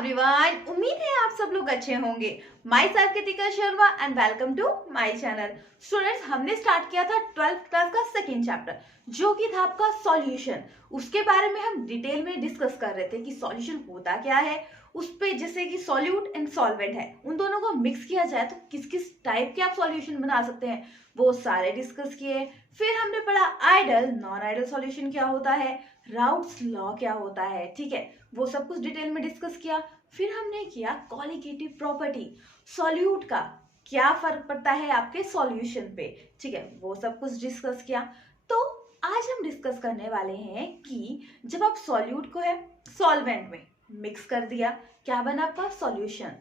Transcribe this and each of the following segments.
Everyone, उम्मीद है आप सब लोग अच्छे होंगे। Myself Kritika Sharma and welcome to my channel. Students, हमने स्टार्ट किया था 12th क्लास का सेकेंड चैप्टर जो कि था आपका सॉल्यूशन। उसके बारे में हम डिटेल में डिस्कस कर रहे थे कि सॉल्यूशन होता क्या है, उस पे जैसे कि सॉल्यूट एंड सॉल्वेंट है, उन दोनों को मिक्स किया जाए तो किस किस टाइप के आप सॉल्यूशन बना सकते हैं, वो सारे डिस्कस किए। फिर हमने पढ़ा आइडल नॉन आइडल सॉल्यूशन क्या होता है, राउट्स लॉ क्या होता है, ठीक है, वो सब कुछ डिटेल में डिस्कस किया। फिर हमने किया कॉलिगेटिव प्रॉपर्टी, सॉल्यूट का क्या फर्क पड़ता है आपके सॉल्यूशन पे, ठीक है, वो सब कुछ डिस्कस किया। तो आज हम डिस्कस करने वाले हैं कि जब आप सॉल्यूट को है सॉल्वेंट में मिक्स कर दिया, क्या बना आपका सॉल्यूशन।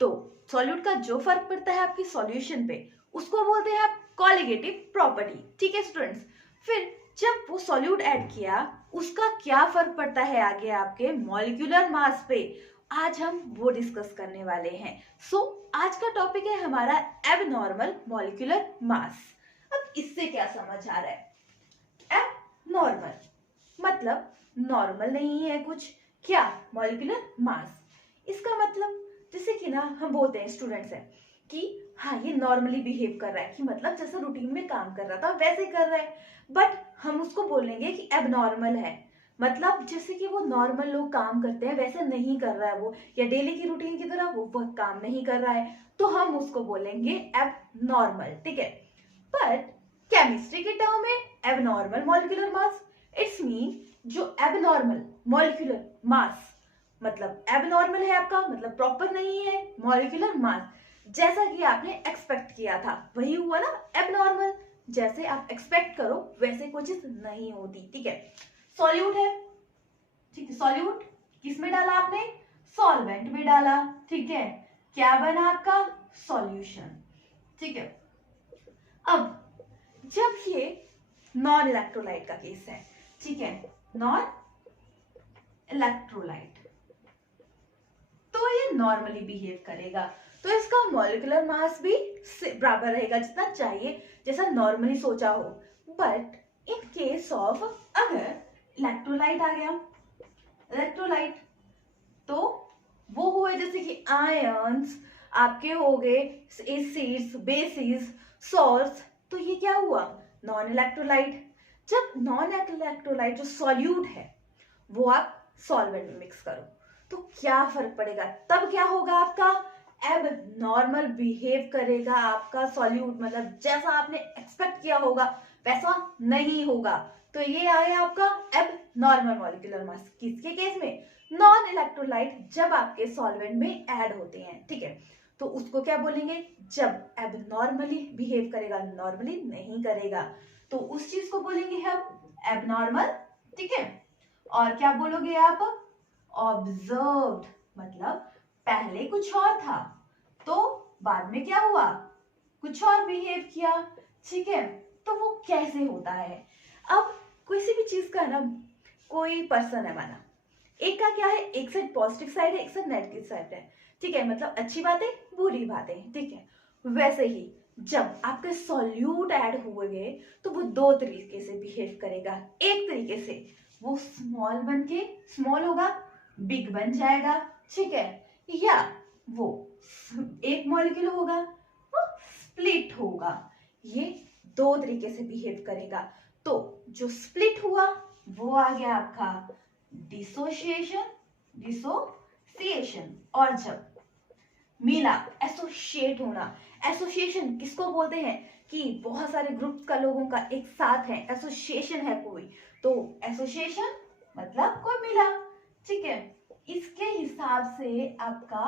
तो सॉल्यूट का जो फर्क पड़ता है आपकी सॉल्यूशन पे उसको बोलते हैं आप कॉलिगेटिव प्रॉपर्टी, ठीक है स्टूडेंट्स। फिर जब वो सॉल्यूट ऐड किया उसका क्या फर्क पड़ता है आगे आपके मॉलिक्यूलर मास पे, आज हम वो डिस्कस करने वाले हैं। सो आज का टॉपिक है हमारा एबनॉर्मल मॉलिक्यूलर मास। अब इससे क्या समझ आ रहा है, एबनॉर्मल मतलब नॉर्मल नहीं है कुछ, क्या मॉलिक्यूलर मास, इसका मतलब जैसे कि ना हम बोलते हैं स्टूडेंट्स हैं कि हाँ ये नॉर्मली बिहेव कर रहा है, कि मतलब जैसा रूटीन में काम कर रहा था वैसे कर रहा है, बट हम उसको बोलेंगे कि एबनॉर्मल है, मतलब जैसे कि वो नॉर्मल लोग काम करते हैं वैसे नहीं कर रहा है वो, या डेली की रूटीन की तरह वो काम नहीं कर रहा है, तो हम उसको बोलेंगे एबनॉर्मल, ठीक है। बट केमिस्ट्री के टर्म में abnormal molecular mass it's mean जो एबनॉर्मल मॉलिक्यूलर मास मतलब एबनॉर्मल है आपका, मतलब प्रॉपर नहीं है मॉलिक्यूलर मास, जैसा कि आपने एक्सपेक्ट किया था वही हुआ ना एबनॉर्मल, जैसे आप एक्सपेक्ट करो वैसे कोई चीज नहीं होती, ठीक है। सॉल्यूट है, ठीक है, सॉल्यूट किस में डाला आपने, सॉल्वेंट में डाला, ठीक है, क्या बना आपका सॉल्यूशन, ठीक है। अब जब ये नॉन इलेक्ट्रोलाइट का केस है, ठीक है, नॉन इलेक्ट्रोलाइट, तो ये नॉर्मली बिहेव करेगा, तो इसका मॉलिक्यूलर मास भी बराबर रहेगा जितना चाहिए, जैसा नॉर्मली सोचा हो। बट इन केस ऑफ अगर इलेक्ट्रोलाइट आ गया, इलेक्ट्रोलाइट तो वो हुए जैसे कि आयंस आपके हो गए, एसिड्स, बेसिस, सॉल्ट्स, तो ये क्या हुआ नॉन इलेक्ट्रोलाइट। जब नॉन इलेक्ट्रोलाइट जो सॉल्यूट है वो आप सॉल्वेंट में मिक्स करो तो क्या फर्क पड़ेगा, तब क्या होगा आपका एब नॉर्मल बिहेव करेगा आपका सॉल्यूट, मतलब जैसा आपने एक्सपेक्ट किया होगा वैसा नहीं होगा। तो ये आ गया आपका एब नॉर्मल मॉलिक्यूलर मास, किसके केस में, नॉन इलेक्ट्रोलाइट जब आपके सॉल्वेंट में ऐड होते हैं, ठीक है। तो उसको क्या बोलेंगे, जब एब नॉर्मली बिहेव करेगा, नॉर्मली नहीं करेगा, तो उस चीज को बोलेंगे हम एबनॉर्मल, ठीक है। और क्या बोलोगे आप, ऑब्जर्व्ड, मतलब पहले कुछ और था तो बाद में क्या हुआ, कुछ और बिहेव किया, ठीक है। तो वो कैसे होता है, अब किसी भी चीज का ना, कोई पर्सन है माना, एक का क्या है, एक साइड पॉजिटिव साइड है, एक साइड नेगेटिव साइड है, ठीक है, मतलब अच्छी बातें बुरी बातें, ठीक है। वैसे ही जब आपके सॉल्यूट ऐड हुए तो वो दो तरीके से बिहेव करेगा, एक तरीके से वो स्मॉल बन के स्मॉल होगा, बिग बन जाएगा, ठीक है, या वो एक मॉलिक्यूल होगा वो स्प्लिट होगा, ये दो तरीके से बिहेव करेगा। तो जो स्प्लिट हुआ वो आ गया आपका डिसोसिएशन, डिसोसिएशन, और जब मिला एसोसिएट होना, एसोसिएशन किसको बोलते हैं कि बहुत सारे ग्रुप का लोगों का एक साथ है, एसोसिएशन है कोई, तो एसोसिएशन मतलब कोई मिला, ठीक है। इसके हिसाब से आपका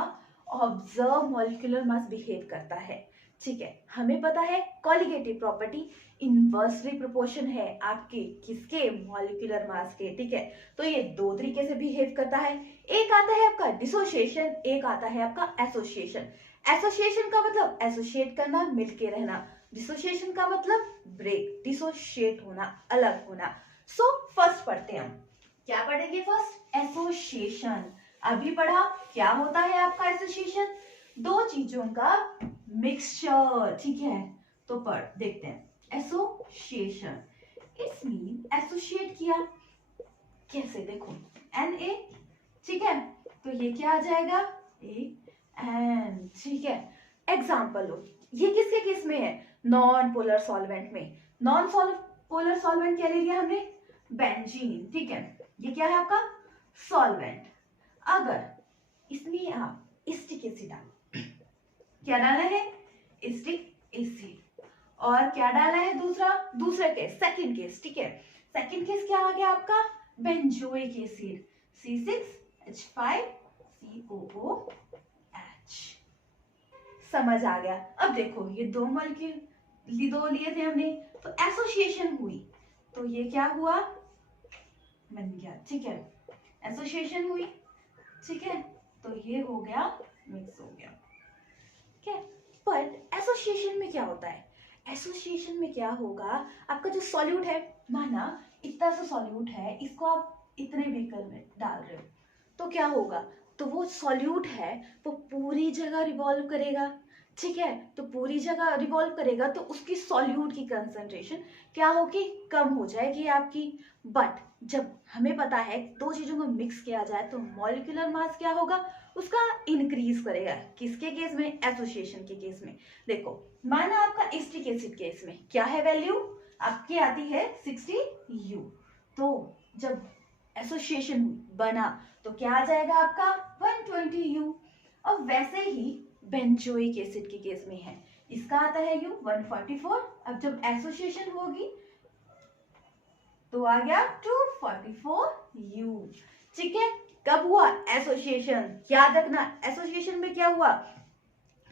ऑब्जर्व मॉलिक्यूलर मास बिहेव करता है, ठीक है। हमें पता है कॉलिगेटिव प्रॉपर्टी इनवर्सली प्रोपोर्शन है आपके किसके, मॉलिक्यूलर मास के, ठीक है। तो ये दो तरीके से बिहेव करता है, एक आता है आपका डिसोसिएशन, एक आता है आपका एसोसिएशन। एसोसिएशन का मतलब एसोसिएट करना, मिलके रहना, डिसोसिएशन का मतलब ब्रेक, डिसोसिएट होना, अलग होना। सो फर्स्ट पढ़ते हैं हम, क्या पढ़ेंगे फर्स्ट, एसोसिएशन। अभी पढ़ा क्या होता है आपका एसोसिएशन, दो चीजों का मिक्सचर, ठीक है। तो पढ़ देखते हैं एसोसिएशन, इट्स मीन एसोसिएट किया कैसे, देखो Na, ठीक है, तो ये क्या आ जाएगा, AN, ठीक है। एग्जाम्पल लो, ये किसके केस में है, नॉन पोलर सॉल्वेंट में। नॉन पोलर सॉल्वेंट क्या ले लिया हमने, बेंजीन, ठीक है। ये क्या है आपका सॉल्वेंट। अगर इसमें आप स्टिक एसिड क्या डाला है, स्टिक एसिड, और क्या डाला है दूसरा केस, सेकंड केस, ठीक है। सेकंड केस क्या आ गया आपका, बेंजोइक एसिड, C6H5COOH। समझ आ गया। अब देखो ये दो मॉलिक्यूल दो लिए थे हमने, तो एसोसिएशन हुई, तो ये क्या हुआ, बन गया, ठीक है। एसोसिएशन हुई, ठीक है, तो ये हो गया मिक्स हो गया, ठीक है। बट एसोसिएशन में क्या होता है, एसोसिएशन में क्या होगा, आपका जो सॉल्यूट है, माना इतना सा सॉल्यूट है, इसको आप इतने बीकर में डाल रहे हो, तो क्या होगा, तो वो सॉल्यूट है वो पूरी जगह रिवॉल्व करेगा, ठीक है। तो पूरी जगह रिवॉल्व करेगा तो उसकी सॉल्यूट की कंसंट्रेशन क्या होगी, कम हो जाएगी आपकी। बट जब हमें पता है दो चीजों को मिक्स किया जाए तो मॉलिक्यूलर मास क्या होगा, उसका इंक्रीज करेगा। किसके केस में, एसोसिएशन के केस में। देखो माना आपका स्टिक एसिड केस में क्या है वैल्यू, आपकी आती है 60U, तो जब एसोसिएशन बना तो क्या आ जाएगा आपका 120U। और वैसे ही बेंजोइक एसिड के केस में है, इसका आता है U 144। अब जब एसोसिएशन होगी तो आ गया 244U, ठीक है। कब हुआ एसोसिएशन, याद रखना एसोसिएशन में क्या हुआ,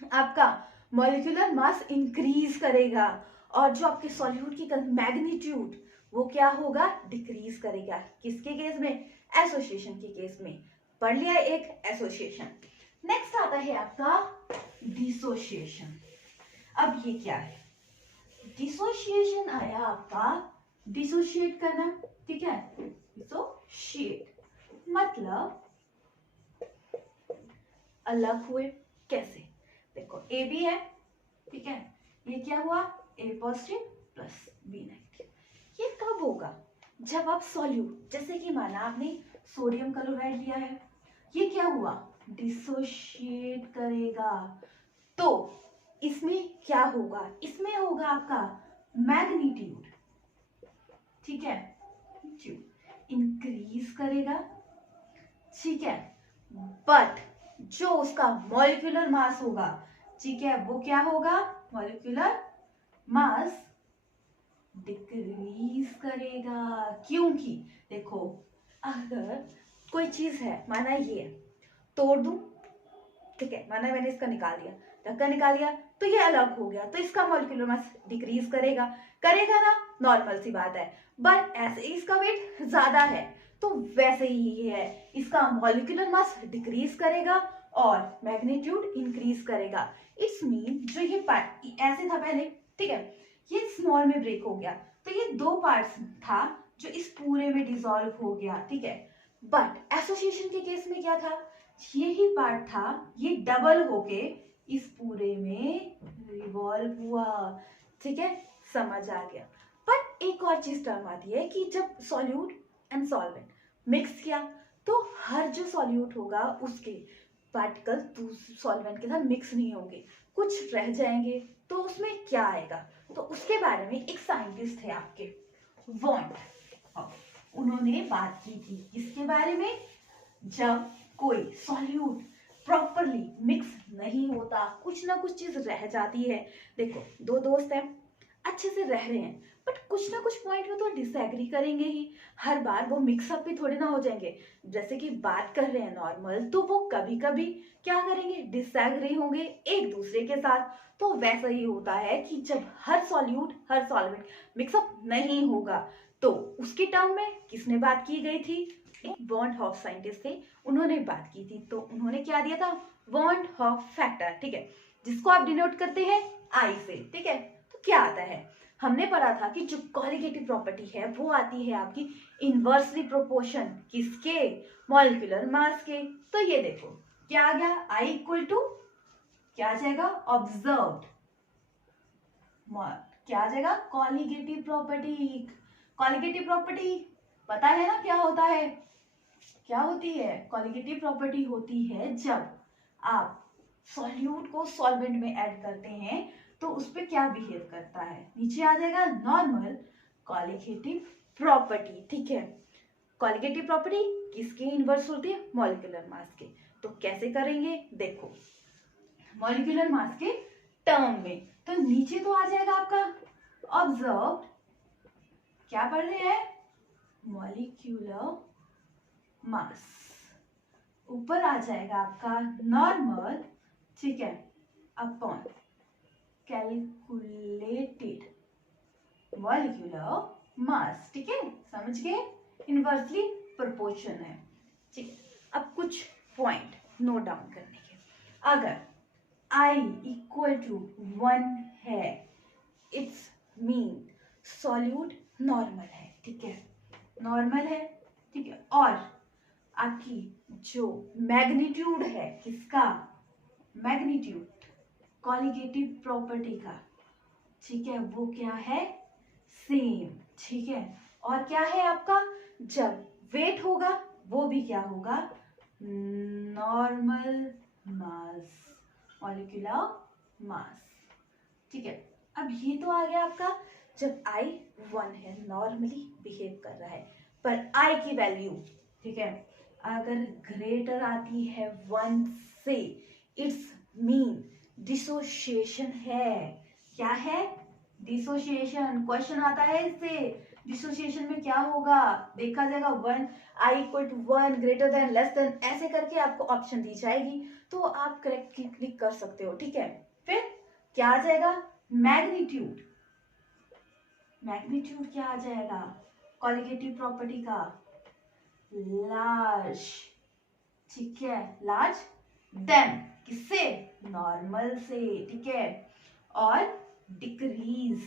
आपका मॉलिक्यूलर मास इंक्रीज करेगा और जो आपके सॉल्यूट की मैग्नीट्यूड वो क्या होगा, डिक्रीज करेगा। किसके केस में, एसोसिएशन के केस में। पढ़ लिया एक एसोसिएशन। नेक्स्ट आता है आपका डिसोसिएशन। अब ये क्या है, डिसोसिएशन आया आपका डिसोशिएट करना, ठीक है। डिसोशिएट मतलब अलग हुए, कैसे, देखो ए बी है, ठीक है, ये क्या हुआ, A positive plus B negative. ये कब होगा, जब आप सॉल्यूट, जैसे कि माना आपने सोडियम क्लोराइड लिया है, ये क्या हुआ, डिसोशिएट करेगा, तो इसमें क्या होगा, इसमें होगा आपका मैग्नीट्यूड, ठीक है, इंक्रीज करेगा, ठीक है। बट जो उसका मॉलिक्यूलर मास होगा, ठीक है, वो क्या होगा, मॉलिक्यूलर मास डिक्रीज करेगा। क्योंकि देखो अगर कोई चीज है, माना ये तोड़ दूं, ठीक है, माना मैंने इसका निकाल दिया, ढक्कन निकाल दिया, तो ये अलग हो गया, तो इसका मॉलिक्यूलर मास डिक्रीज करेगा, करेगा ना, नॉर्मल सी बात है। बट ऐसे ही इसका वेट ज्यादा है, तो वैसे ही ये है, इसका मॉलिक्यूलर मास डिक्रीज करेगा और मैग्नीट्यूड इंक्रीज करेगा। इट्स मीन जो ये पार्ट ऐसे था पहले, ठीक है, ये स्मॉल में ब्रेक हो गया, तो ये दो पार्ट्स था जो इस पूरे में डिसॉल्व हो गया, ठीक है। बट एसोसिएशन के केस में क्या था, यही पार्ट था, ये डबल होके इस पूरे में रिवॉल्व हुआ, ठीक है, समझ आ गया। बट एक और चीज टर्म आती है कि जब सॉल्यूट एंड सॉल्वेंट मिक्स किया तो हर जो सॉल्यूट होगा उसके पार्टिकल सॉल्वेंट के साथ मिक्स नहीं होंगे, कुछ रह जाएंगे, तो उसमें क्या आएगा, तो उसके बारे में एक साइंटिस्ट है आपके वॉन्ट, उन्होंने बात की थी इसके बारे में। जब कोई सॉल्यूट प्रॉपरली मिक्स नहीं होता, कुछ ना कुछ चीज रह जाती है। देखो दो दोस्त हैं, अच्छे से रह रहे हैं, बट कुछ ना कुछ पॉइंट में तो डिसएग्री करेंगे ही, हर बार वो मिक्सअप भी थोड़े ना हो जाएंगे। जैसे कि बात कर रहे हैं नॉर्मल, तो वो कभी कभी क्या करेंगे, डिसएग्री होंगे एक दूसरे के साथ। तो वैसा ही होता है कि जब हर सॉल्यूट हर सॉल्वेंट मिक्सअप नहीं होगा, तो उसके टर्म में किसने बात की गई थी, एक बॉन्ड हॉफ साइंटिस्ट थे, उन्होंने बात की थी। तो उन्होंने क्या दिया था, बॉन्ड हॉफ फैक्टर, ठीक है, जिसको आप डिनोट करते हैं आई से, ठीक है। तो क्या आता है, हमने पढ़ा था कि जो कॉलिगेटिव प्रॉपर्टी है वो आती है आपकी इनवर्सली प्रोपोर्शन किसके, मॉलिक्यूलर मास के। तो ये देखो क्या आ गया, आई इक्वल टू क्या आ जाएगा, ऑब्जर्व्ड, क्या आ जाएगा, कॉलिगेटिव प्रॉपर्टी। कॉलिगेटिव प्रॉपर्टी पता है ना क्या होता है, क्या होती है? कॉलिगेटिव प्रॉपर्टी होती है जब आप सॉल्यूट को सॉल्वेंट में ऐड करते हैं तो उस पर क्या बिहेव करता है। नीचे आ जाएगा नॉर्मल कॉलिगेटिव प्रॉपर्टी। ठीक है, कॉलिगेटिव प्रॉपर्टी किसके इनवर्स होती है? मॉलिक्यूलर मास के। तो कैसे करेंगे देखो, मॉलिक्यूलर मास के टर्म में। तो नीचे तो आ जाएगा आपका ऑब्जर्व, क्या पढ़ रहे हैं? Molecular mass. ऊपर आ जाएगा आपका नॉर्मल, ठीक है, अपॉन कैलकुलेटेड मॉलिक्यूलर मास। ठीक है, समझ गए? इनवर्सली प्रोपोर्शन है। ठीक है, अब कुछ पॉइंट नोट डाउन करने के। अगर I इक्वल टू 1 है, इट्स मीन सॉल्यूट नॉर्मल है। ठीक है, नॉर्मल है। ठीक है, और आपकी जो मैग्नीट्यूड है, किसका? मैग्नीट्यूड कॉलिगेटिव प्रॉपर्टी का, ठीक है, वो क्या है? सेम। ठीक है, और क्या है आपका? जब वेट होगा वो भी क्या होगा? नॉर्मल मास, मॉलिक्यूलर मास। ठीक है, अब ये तो आ गया आपका जब I 1 है, नॉर्मली बिहेव कर रहा है। पर I की वैल्यू, ठीक है, अगर ग्रेटर आती है 1 से, इट्स मीन डिसोसिएशन है। क्या है? डिसोसिएशन। क्वेश्चन आता है इससे, डिसोसिएशन में क्या होगा देखा जाएगा। 1 I equal to 1 greater than less than, ऐसे करके आपको ऑप्शन दी जाएगी, तो आप करेक्ट क्लिक कर सकते हो। ठीक है, फिर क्या आ जाएगा? मैग्नीट्यूड। मैग्नीट्यूड क्या आ जाएगा कॉलिगेटिव प्रॉपर्टी का? लार्ज। ठीक है, लार्ज देन किससे? नॉर्मल से। ठीक है, और डिक्रीज,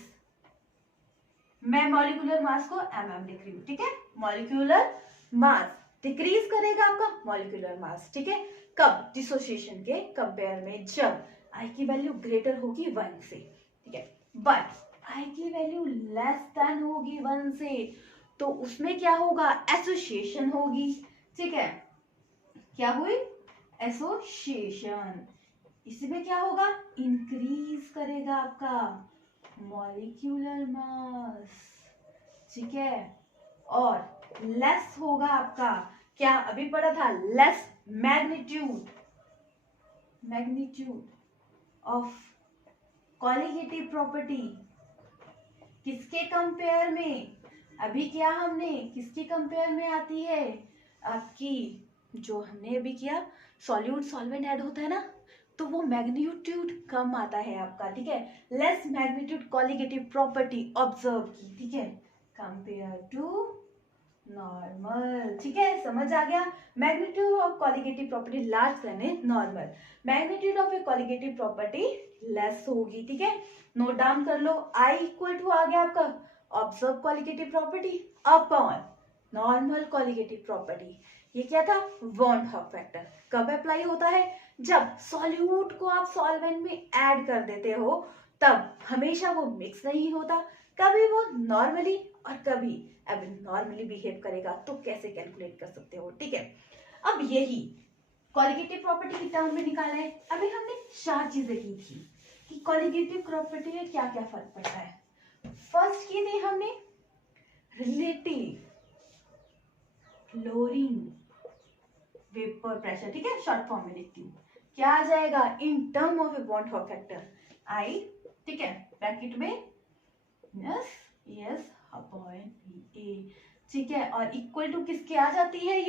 मैं मॉलिक्यूलर मास को mm लिख रही हूँ। ठीक है, मॉलिक्यूलर मास डिक्रीज करेगा आपका मॉलिक्यूलर मास। ठीक है, कब? डिसोसिएशन के कंपेयर में, जब I की वैल्यू ग्रेटर होगी 1 से। ठीक है, बट I की वैल्यू लेस देन होगी 1 से, तो उसमें क्या होगा? एसोसिएशन होगी। ठीक है, क्या हुई? एसोसिएशन। इसमें क्या होगा? इंक्रीज करेगा आपका मॉलिक्यूलर मास। ठीक है, और लेस होगा आपका, क्या अभी पढ़ा था? Less magnitude, magnitude of colligative property किसके कंपेयर में? अभी क्या हमने किसके कंपेयर में आती है आपकी, जो हमने अभी किया, सॉल्यूट सॉल्वेंट ऐड होता है ना, तो वो मैग्नीट्यूड कम आता है आपका। ठीक है, less magnitude colligative property observe की। ठीक है, कंपेयर टू नॉर्मल। ठीक है, समझ आ गया? Magnitude of colligative property large than normal, magnitude of a colligative property less होगी। ठीक है, नोट डाउन कर लो। I इक्वल टू आ गया आपका observe colligative property upon normal colligative property. ये क्या था? Van't Hoff factor. कब अप्लाई होता है? जब सॉल्यूट को आप सॉल्वेंट में ऐड कर देते हो, तब हमेशा वो मिक्स नहीं होता, कभी वो नॉर्मली और कभी अब नॉर्मली बिहेव करेगा। तो कैसे कैलकुलेट कर सकते हो? ठीक है, अब यही कॉलिगेटिव प्रॉपर्टी की टर्म में निकाला है। अभी हमने 4 चीजें की थी कि कॉलिगेटिव प्रॉपर्टी में क्या क्या फर्क पड़ता है। फर्स्ट की थी हमने रिलेटिव फ्लोरीन वेपर प्रेशर। ठीक है, शॉर्ट फॉर्म में लिखती हूँ, क्या आ जाएगा? In term of a bond half factor I, ठीक है, ब्रैकेट में यस अपॉन A। ठीक है, और इक्वल टू किसके आ जाती है?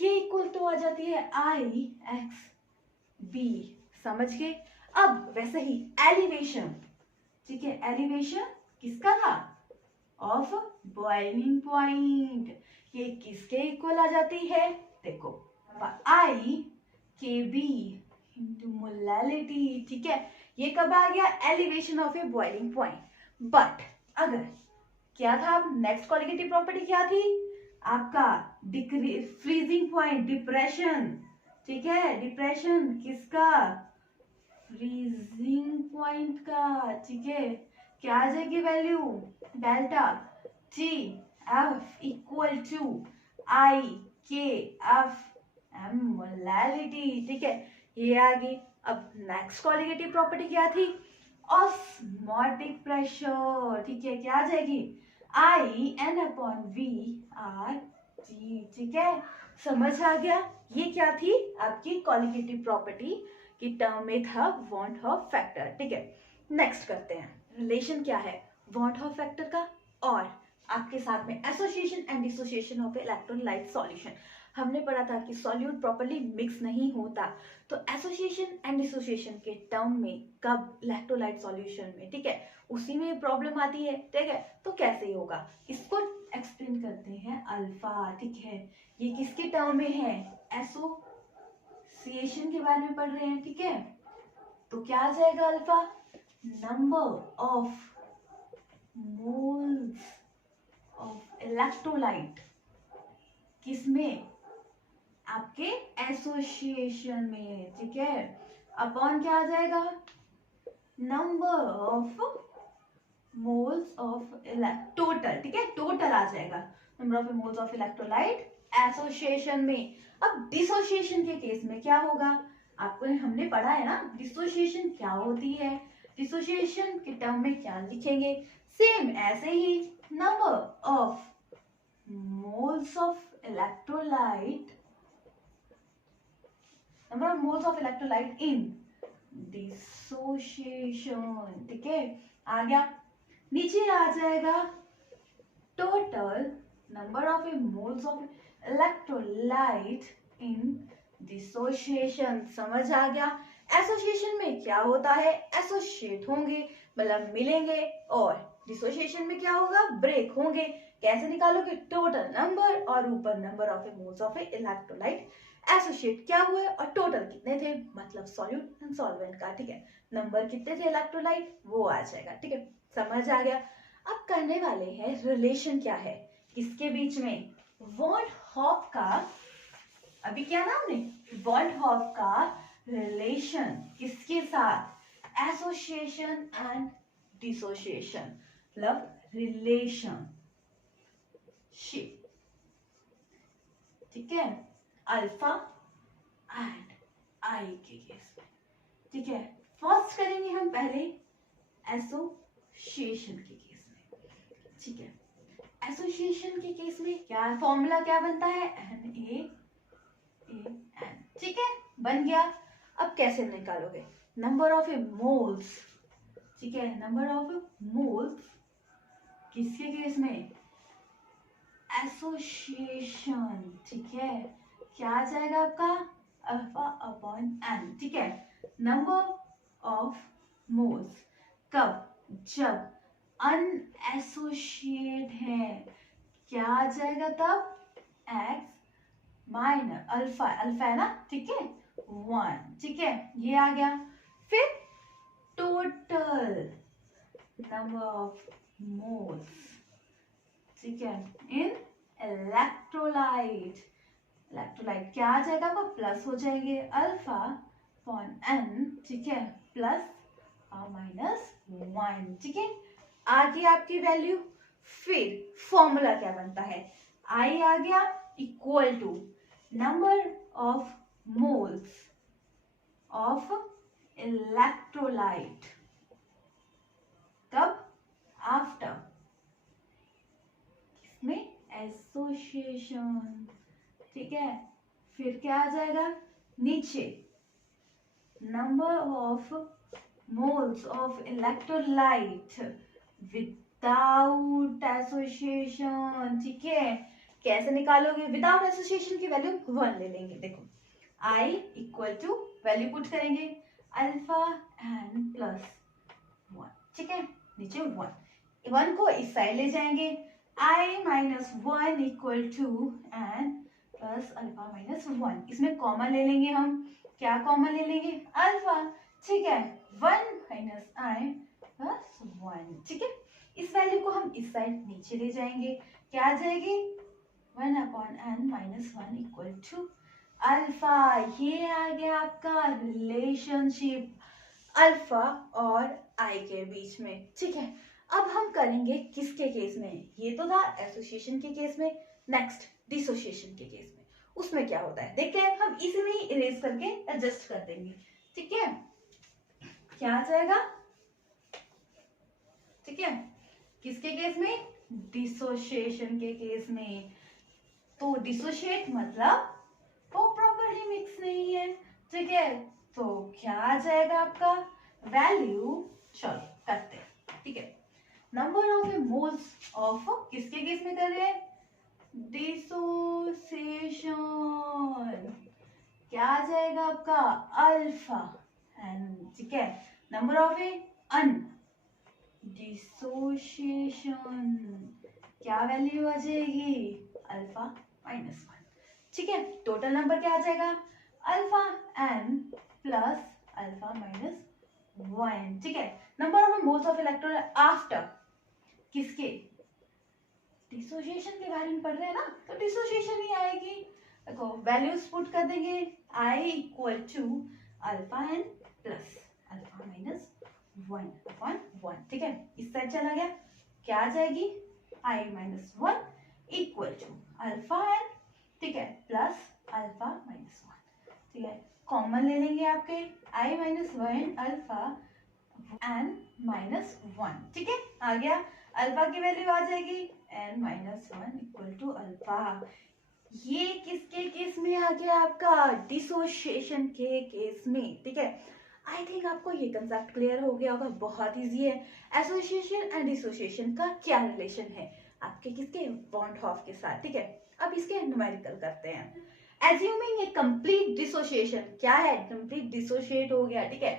ये इक्वल टू आ जाती है IXB। समझ गए? अब वैसे ही एलिवेशन, ठीक है, एलिवेशन किसका था? Of boiling point. ये किसके इक्वल आ जाती है? देखो, IKB इंटू मोलैलिटी। ठीक है, ये कब आ गया? Elevation of A boiling point. But अगर क्या था? नेक्स्ट कॉलिगेटिव प्रॉपर्टी क्या थी आपका? Decrease freezing point, depression. ठीक है, डिप्रेशन किसका? फ्रीजिंग पॉइंट का। ठीक है, क्या आ जाएगी value? Delta T F equal to I के एफ एम मोलैलिटी, ठीक है, ये आ गई। अब नेक्स्ट कॉलिगेटिव प्रॉपर्टी क्या थी, ऑस्मोटिक प्रेशर, ठीक है, क्या आ जाएगी, I N upon V R T, ठीक है, समझ आ गया। ये क्या थी आपकी कॉलिगेटिव प्रॉपर्टी की टर्म में था वॉन्ट ऑफ फैक्टर, ठीक है। नेक्स्ट करते हैं, रिलेशन क्या है वॉन्ट ऑफ फैक्टर का और आपके साथ में association and dissociation of electrolyte solution. हमने पढ़ा था कि सॉल्यूट प्रॉपर्ली मिक्स नहीं होता, तो एसोसिएशन एंड डिसोसिएशन के टर्म में कब इलेक्ट्रोलाइट सॉल्यूशन में, ठीक है, उसी में प्रॉब्लम आती है, ठीक है, तो कैसे होगा इसको एक्सप्लेन करते हैं अल्फा, ठीक है, ये किसके टर्म में है, एसोसिएशन के बारे में पढ़ रहे हैं, ठीक है, तो क्या आ जाएगा alpha, number of moles of electrolyte, किसमें, आपके एसोसिएशन में, ठीक है, अपॉन क्या आ जाएगा, number of moles of total, ठीक है, टोटल आ जाएगा number of moles of electrolyte association में। अब डिसोसिएशन के केस में क्या होगा, आपको हमने पढ़ा है ना डिसोसिएशन क्या होती है, डिसोसिएशन के टर्म में क्या लिखेंगे, सेम ऐसे ही number of moles of electrolyte, number of moles of electrolyte in dissociation, ठीक है, आ गया। नीचे आ जाएगा total number of moles of electrolyte in dissociation, समझ आ गया। एसोसिएशन में क्या होता है, एसोसिएट होंगे मतलब मिलेंगे, और डिसोसिएशन में क्या होगा, ब्रेक होंगे। कैसे निकालोगे, टोटल नंबर और ऊपर number of moles of electrolyte associate क्या हुए और टोटल कितने थे, मतलब सॉल्यूट एंड सॉल्वेंट का, ठीक है, नंबर कितने थे इलेक्ट्रोलाइट वो आ जाएगा, ठीक है, समझ आ गया। अब करने वाले हैं रिलेशन क्या है किसके बीच में, वॉन हॉफ का, अभी क्या नाम ने, वॉन हॉफ का रिलेशन किसके साथ, एसोसिएशन एंड डिसोसिएशन, मतलब रिलेशन शिप, ठीक है, अल्फा एंड आई के केस में, ठीक है। फर्स्ट करेंगे हम पहले एसोसिएशन के केस में, ठीक है, एसोसिएशन के केस में क्या फॉर्मूला क्या बनता है, NaAN, ठीक है, बन गया। अब कैसे निकालोगे, नंबर ऑफ ए मोल्स, ठीक है, नंबर ऑफ मोल्स किसके केस में, एसोसिएशन, ठीक है, क्या आ जाएगा आपका अल्फा अपॉन एन, ठीक है, नंबर ऑफ मोल्स कब, जब अनएसोसिएट है, क्या आ जाएगा तब, एक्स माइनस अल्फा, अल्फा है ना, ठीक है, 1, ठीक है, ये आ गया। फिर टोटल नंबर ऑफ मोल्स, ठीक है, इन इलेक्ट्रोलाइट, इलेक्ट्रोलाइट क्या आ जाएगा, वो प्लस हो जाएंगे अल्फा अपॉन एन, ठीक है, प्लस माइनस 1, ठीक है, आ गई आपकी वैल्यू। फिर फॉर्मूला क्या बनता है, आई आ गया equal to number of moles of electrolyte कब, आफ्टर में एसोसिएशन, ठीक है, फिर क्या आ जाएगा नीचे number of moles of electrolyte without association, ठीक है, कैसे निकालोगे, विदाउट एसोसिएशन की वैल्यू 1 ले लेंगे, देखो I equal to value put करेंगे अल्फा एन प्लस 1, ठीक है, नीचे 1 को इस साइड ले जाएंगे, i minus 1 equal to n plus alpha minus 1, इसमें कॉमन ले लेंगे हम, क्या कॉमन ले लेंगे, अल्फा, ठीक है, 1 माइनस आई प्लस 1, ठीक है, इस वैल्यू को हम इस साइड नीचे ले जाएंगे, क्या आ जाएगी 1 upon N minus 1 equal to alpha. ये आ गया आपका रिलेशनशिप अल्फा और आई के बीच में, ठीक है। अब हम करेंगे किसके केस में, ये तो था एसोसिएशन के केस में, नेक्स्ट डिसोसिएशन के केस में। उसमें क्या होता है देखते हैं, हम इसी में ही इरेज करके एडजस्ट कर देंगे। ठीक है, क्या आ जाएगा, ठीक है, किसके केस में, डिसोसिएशन के केस में। तो डिसोशिएट मतलब वो प्रॉपरली मिक्स नहीं है। ठीक है, तो क्या आ जाएगा आपका वैल्यू, चलो करते हैं। ठीक है, नंबर ऑफ मोल्स ऑफ, किसके केस में कर रहे हैं, डिसोसिएशन, क्या आ जाएगा आपका अल्फा एन। ठीक है, नंबर ऑफ अन डिसोसिएशन, क्या वैल्यू आ जाएगी, अल्फा -1। ठीक है, टोटल नंबर क्या आ जाएगा, अल्फा एन प्लस अल्फा -1। ठीक है, number of moles of electron after, किसके, डिसोसिएशन के बारे में पढ़ रहे हैं ना, तो डिसोसिएशन ही आएगी। देखो वैल्यूज पुट कर देंगे, I equal to alpha N plus alpha -1/1। ठीक है, इस साइड चला गया, क्या आ जाएगी, I -1 equal to alpha N, ठीक है, प्लस अल्फा -1। ठीक है, कॉमन ले लेंगे आपके I -1 अल्फा एन -1। ठीक है, आ गया, अल्फा की वैल्यू आ जाएगी n -1 इक्वल टू अल्फा। ये किसके केस में आ गया आपका, डिसोसिएशन के केस में। ठीक है, आई थिंक आपको ये कंसेप्ट क्लियर हो गया होगा, बहुत इजी है। एसोसिएशन एंड डिसोसिएशन का क्या रिलेशन है आपके किसके, बॉन्ड हॉफ के साथ। ठीक है, अब इसके न्यूमेरिकल करते हैं। एज्यूमिंग ए कंप्लीट डिसोसिएशन, क्या है, कंप्लीट डिसोशिएट हो गया। ठीक है,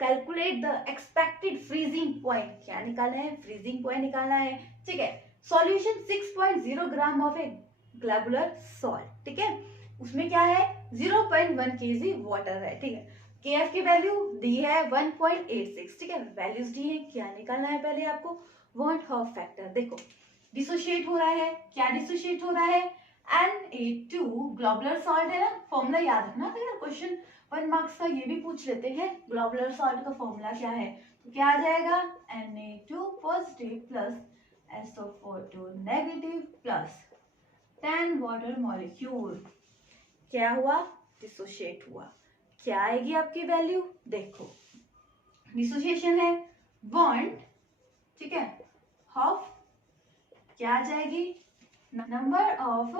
calculate the expected freezing point, क्या निकालना है, फ्रीजिंग पॉइंट निकालना है। ठीक है, solution 6.0 gram of A globular salt. ठीक है, उसमें क्या है, 0.1 kg वाटर है। ठीक है, KF की वैल्यू दी है 1.86। ठीक है, वैल्यूज दी है, क्या निकालना है पहले आपको, बॉन्ड हॉफ फैक्टर। देखो डिसोशिएट हो रहा है, क्या डिसोशिएट हो रहा है, Na2 ग्लोबुलर सॉल्ट है ना, फॉर्मूला याद रखना, अगर क्वेश्चन 1 मार्क्स का ये भी पूछ लेते हैं, ग्लोबुलर सॉल्ट का फॉर्मूला क्या है, तो क्या आ जाएगा, Na2 positive plus SO42 negative plus 10 water molecule, क्या हुआ, डिसोशिएट हुआ। क्या आएगी आपकी वैल्यू, देखो डिसोसिएशन है, बॉन्ड, ठीक है, हाफ, क्या आ जाएगी, नंबर ऑफ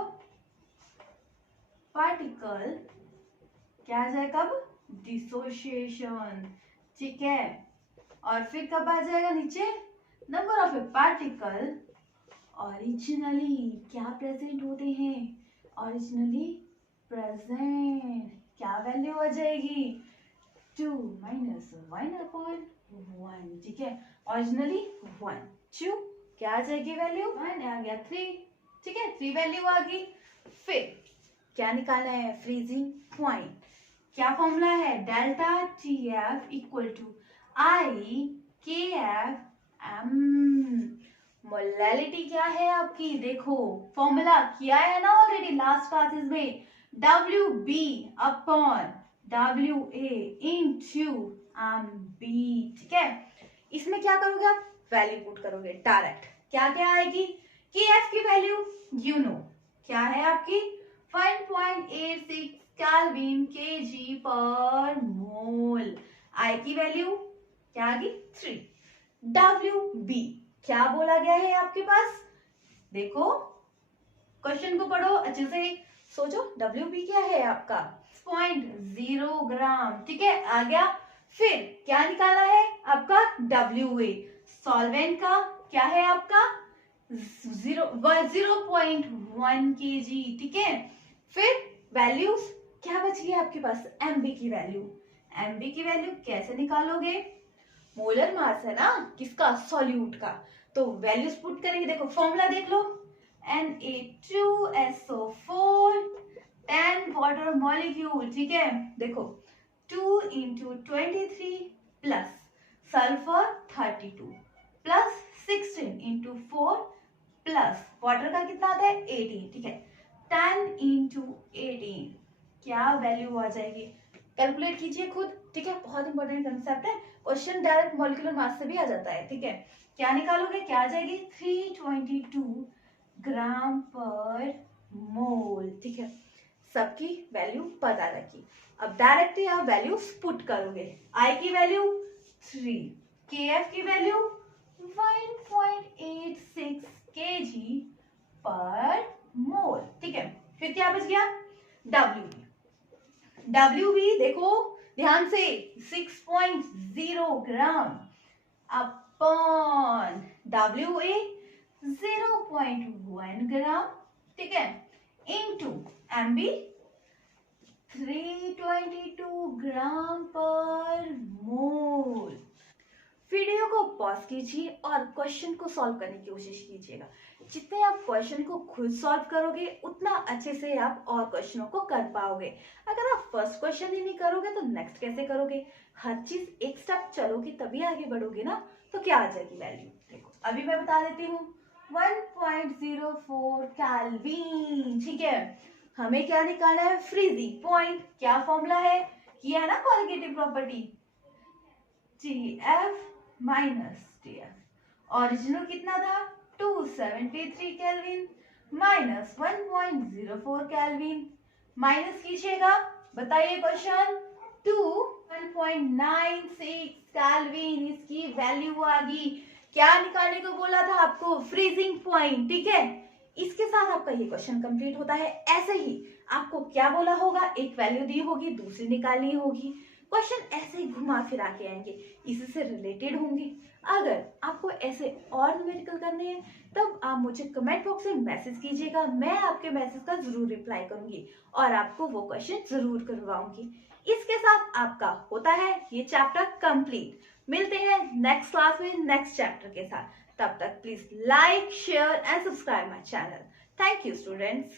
पार्टिकल, क्या आ जाएगा अब, डिसोसिएशन। ठीक है, और फिर कब आ जाएगा नीचे, number of A particle originally, क्या प्रेजेंट होते हैं, ओरिजिनली प्रेजेंट, क्या वैल्यू आ जाएगी, 2 - 1/1। ठीक है, ओरिजिनली 1, 2, क्या आ जाएगी वैल्यू, 1 आ गया 3। ठीक है, 3 वैल्यू आ गई। फिर क्या निकालना है, फ्रीजिंग पॉइंट, क्या फॉर्मूला है, delta TF equal to IKFM। Molality क्या है आपकी, देखो फॉर्मूला किया है ना ऑलरेडी लास्ट क्लासेस में, WB upon WA into MB। ठीक है, इसमें क्या करोगे आप, वैल्यू पुट करोगे डायरेक्ट, क्या क्या आएगी, KF की वैल्यू यू नो क्या है आपकी 1.86 केल्विन kg पर मोल, I की वैल्यू क्या आ गई 3, WB क्या बोला गया है आपके पास, देखो क्वेश्चन को पढ़ो अच्छे से, सोचो WB क्या है आपका 0.0 ग्राम। ठीक है, आ गया। फिर क्या निकाला है आपका WA, सॉल्वेंट का क्या है आपका 0.1 kg। ठीक है, फिर वैल्यूज क्या बच गई आपके पास, MB की वैल्यू, MB की वैल्यू कैसे निकालोगे, मोलर मास है ना किसका, सॉल्यूट का, तो वैल्यूज पुट करेंगे, देखो फॉर्मूला देख लो, Na2SO4 10 वाटर मॉलिक्यूल। ठीक है, देखो 2 × 23 plus sulphur 32 plus 16 × 4 plus water का कितना आता है 18। ठीक है, 10 × 18 क्या वैल्यू आ जाएगी, कैलकुलेट कीजिए खुद। ठीक है, बहुत इंपॉर्टेंट कंसेप्ट है, क्वेश्चन डायरेक्ट मॉलिक्यूलर मास से भी आ जाता है। ठीक है, क्या निकालोगे, क्या आ जाएगी 322 ग्राम पर मोल। ठीक है, सबकी वैल्यू पता रखी। अब डायरेक्टली आप वैल्यूज पुट करोगे। आई की वैल्यू 3, KF की वैल्यू 1.86 kg पर मोल। ठीक है, फिर क्या बच गया? WB देखो ध्यान से 6.0 ग्राम अपॉन WA 0.1 ग्राम। ठीक है, इनटू MB 322 ग्राम पर मोल। वीडियो को पॉज कीजिए और क्वेश्चन को सॉल्व करने की कोशिश कीजिएगा। जितने आप क्वेश्चन को खुद सॉल्व करोगे उतना अच्छे से आप और क्वेश्चनों को कर पाओगे। अगर आप फर्स्ट क्वेश्चन ही नहीं करोगे तो नेक्स्ट कैसे करोगे? हर चीज एक स्टेप चलोगे तभी आगे बढ़ोगे ना। तो क्या आ जाएगी वैल्यू? देखो अभी मैं बता देती हूँ, 1.04 केल्विन। ठीक है, हमें क्या निकालना है? Freezing point. क्या फॉर्मूला है? ये है ना colligative property, TF minus TF। Original कितना था? 273 केल्विन माइनस 1.04 केल्विन। माइनस कीजिएगा, बताइए क्वेश्चन 1.96 केल्विन इसकी वैल्यू आ गई। क्या निकालने को बोला था आपको? Freezing point. ठीक है, इसके साथ आपका ये क्वेश्चन कंप्लीट होता है। ऐसे ही आपको क्या बोला होगा? एक वैल्यू दी होगी, दूसरी निकालनी होगी। क्वेश्चन ऐसे ही घुमा फिरा के आएंगे, इसी से रिलेटेड होंगे। अगर आपको ऐसे और न्यूमेरिकल करने हैं तब आप मुझे कमेंट बॉक्स में मैसेज कीजिएगा, मैं आपके मैसेज का जरूर रिप्लाई करूंगी और आपको वो क्वेश्चन जरूर करवाऊंगी। इसके साथ आपका होता है ये चैप्टर कंप्लीट। मिलते हैं नेक्स्ट क्लास में नेक्स्ट चैप्टर के साथ। तब तक please like, share and subscribe my channel. Thank you students.